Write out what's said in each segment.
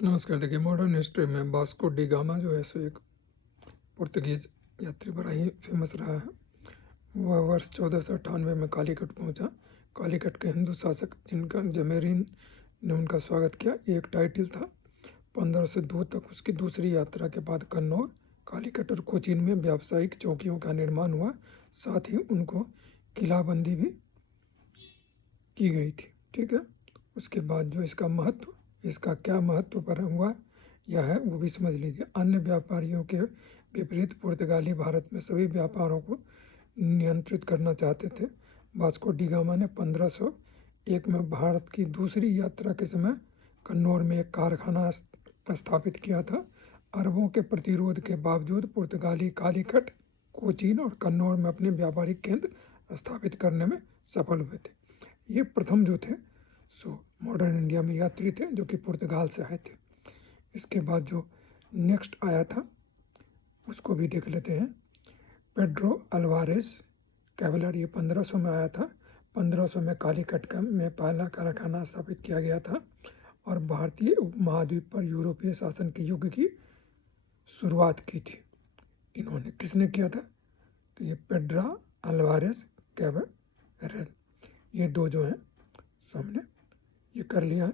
नमस्कार। देखिए, modern history में वास्को डी गामा जो है सो एक पुर्तगीज यात्री बड़ा ही फेमस रहा है। वह वर्ष 1498 में कालीकट पहुंचा। कालीकट के हिंदू शासक जिनका जमेरीन ने उनका स्वागत किया, ये एक टाइटल था। 1502 तक उसकी दूसरी यात्रा के बाद कन्नौज, कालीकट और कोचीन में व्यावसायिक चौकियों का निर्माण हुआ। साथ ही उनको किलाबंदी भी की गई थी। ठीक है, उसके बाद जो इसका क्या महत्व पर हुआ यह है वो भी समझ लीजिए। अन्य व्यापारियों के विपरीत पुर्तगाली भारत में सभी व्यापारों को नियंत्रित करना चाहते थे। वास्को डी गामा ने 1501 में भारत की दूसरी यात्रा के समय कन्नौज में एक कारखाना स्थापित किया था। अरबों के प्रतिरोध के बावजूद पुर्तगाली कालीकट, कोचीन और कन्नौज में अपने व्यापारिक केंद्र स्थापित करने में सफल हुए थे। ये प्रथम जो थे सो मॉडर्न इंडिया में यात्री थे जो कि पुर्तगाल से आए थे। इसके बाद जो नेक्स्ट आया था उसको भी देख लेते हैं। पेड्रो अल्वारेज कैवलर, ये 1500 में आया था। 1500 में कालीकट में पहला कारखाना स्थापित किया गया था और भारतीय उपमहाद्वीप पर यूरोपीय शासन के युग की शुरुआत की थी। इन्होंने किसने किया था? तो ये पेड्रा अल्वारेज कैवलर, ये दो जो हैं सो हमने ये कर लिया है।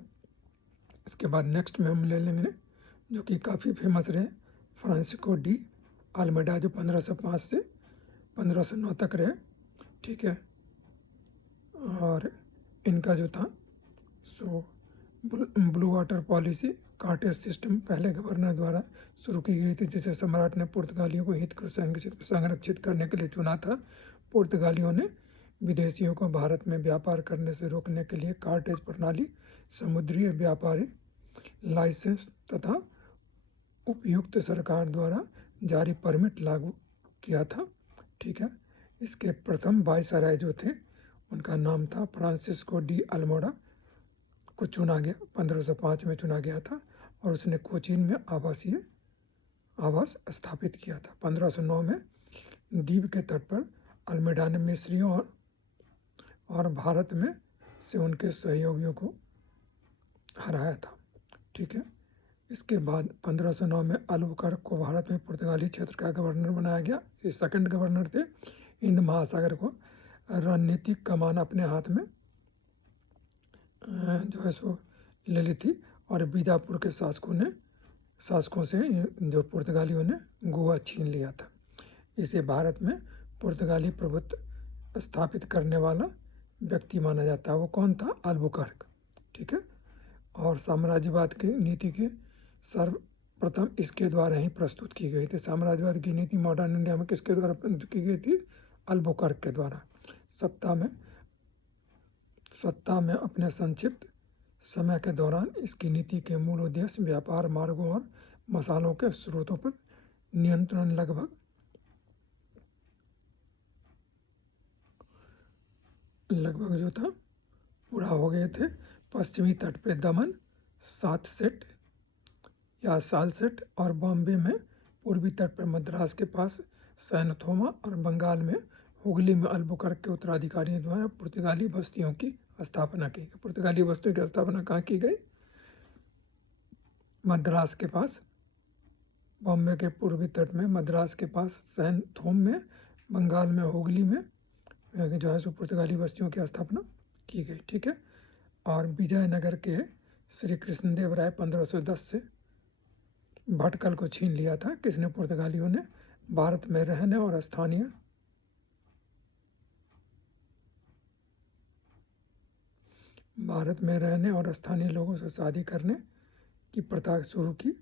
इसके बाद नेक्स्ट में हम ले लेंगे जो कि काफ़ी फेमस रहे, फ्रांसिस्को डी अल्मेडा, जो 1505 से 1509 तक रहे। ठीक है, और इनका जो था सो ब्लू वाटर पॉलिसी, कार्टेज सिस्टम पहले गवर्नर द्वारा शुरू की गई थी, जिसे सम्राट ने पुर्तगालियों को हित को संरक्षित करने के लिए चुना था। पुर्तगालियों ने विदेशियों को भारत में व्यापार करने से रोकने के लिए कार्टेज प्रणाली, समुद्री व्यापारी लाइसेंस तथा उपयुक्त सरकार द्वारा जारी परमिट लागू किया था। ठीक है, इसके प्रथम वायसराय जो थे उनका नाम था फ्रांसिस्को डी अल्मोड़ा को चुना गया, 1505 में चुना गया था और उसने कोचीन में आवास स्थापित किया था। 1509 में द्वीप के तट पर अल्मेडा ने मिस्रियों और भारत में से उनके सहयोगियों को हराया था। ठीक है, इसके बाद 1509 में अल्बुकर्क को भारत में पुर्तगाली क्षेत्र का गवर्नर बनाया गया। ये सेकंड गवर्नर थे। हिंद महासागर को रणनीतिक कमान अपने हाथ में जो है सो ले ली थी और बीजापुर के शासकों से जो पुर्तगालियों ने गोवा छीन लिया था। इसे भारत में पुर्तगाली प्रभुत्व स्थापित करने वाला व्यक्ति माना जाता है। वो कौन था? अल्बुकर्क। ठीक है, और साम्राज्यवाद की नीति के सर्वप्रथम इसके द्वारा ही प्रस्तुत की गई थी। साम्राज्यवाद की नीति मॉडर्न इंडिया में किसके द्वारा प्रस्तुत की गई थी? अल्बुकर्क के द्वारा। सत्ता में अपने संक्षिप्त समय के दौरान इसकी नीति के मूल उद्देश्य व्यापार मार्गों और मसालों के स्रोतों पर नियंत्रण लगभग जो था पूरा हो गए थे। पश्चिमी तट पे दमन, सालसेट और बॉम्बे में, पूर्वी तट पर मद्रास के पास सैनथोमा और बंगाल में हुगली में अल्बुकर्क के उत्तराधिकारियों द्वारा पुर्तगाली बस्तियों की स्थापना की गई। पुर्तगाली बस्तियों की स्थापना कहाँ की गई? मद्रास के पास, बॉम्बे के पूर्वी तट में, मद्रास के पास सैनथोम में, बंगाल में हुगली में जो है सो पुर्तगाली बस्तियों की स्थापना की गई। ठीक है, और विजयनगर के श्री कृष्णदेव राय 1510 से भटकल को छीन लिया था। किसने? पुर्तगालियों ने। भारत में रहने और स्थानीय लोगों से शादी करने की प्रथा शुरू की।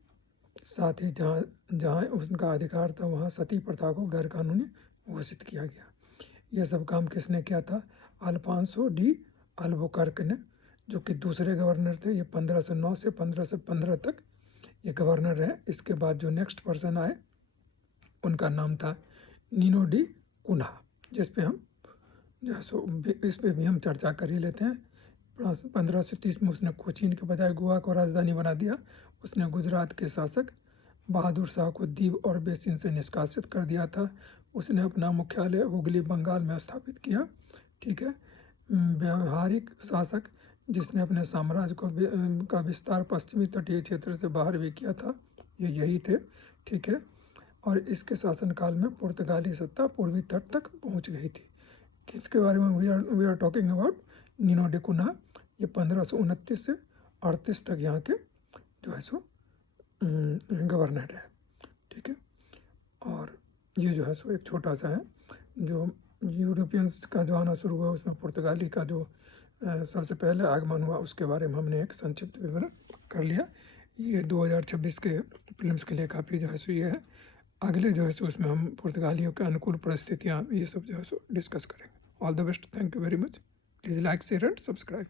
साथ ही जहाँ उनका अधिकार था वहाँ सती प्रथा को गैर कानूनी घोषित किया गया। यह सब काम किसने किया था? अल्फांसो डी अल्बुकर्क ने, जो कि दूसरे गवर्नर थे। ये 1509 से 1515 तक ये गवर्नर रहे। इसके बाद जो नेक्स्ट पर्सन आए उनका नाम था नीनो डी कुन्हा, जिस पे हम जो है सो इस पे भी हम चर्चा कर ही लेते हैं। 1530 में उसने कोचीन के बजाय गोवा को राजधानी बना दिया। उसने गुजरात के शासक बहादुर शाह को दीव और बेसिन से निष्कासित कर दिया था। उसने अपना मुख्यालय हुगली, बंगाल में स्थापित किया। ठीक है, व्यावहारिक शासक जिसने अपने साम्राज्य का विस्तार पश्चिमी तटीय क्षेत्र से बाहर भी किया था, ये यही थे। ठीक है, और इसके शासनकाल में पुर्तगाली सत्ता पूर्वी तट तक पहुंच गई थी। किसके बारे में we are talking about? Nino da Cunha. ये 1529 से 38 तक यहाँ के जो है सो गवर्नर है। ठीक है, और ये जो है सो एक छोटा सा है, जो यूरोपियंस का जो आना शुरू हुआ उसमें पुर्तगाली का जो सबसे पहले आगमन हुआ उसके बारे में हमने एक संक्षिप्त विवरण कर लिया। ये 2026 के फिल्म्स के लिए काफ़ी जो है सो ये है। अगले जो है सो उसमें हम पुर्तगालियों के अनुकूल परिस्थितियाँ ये सब जो है सो डिस्कस करेंगे। All the best, thank you very much. Please like, share and subscribe.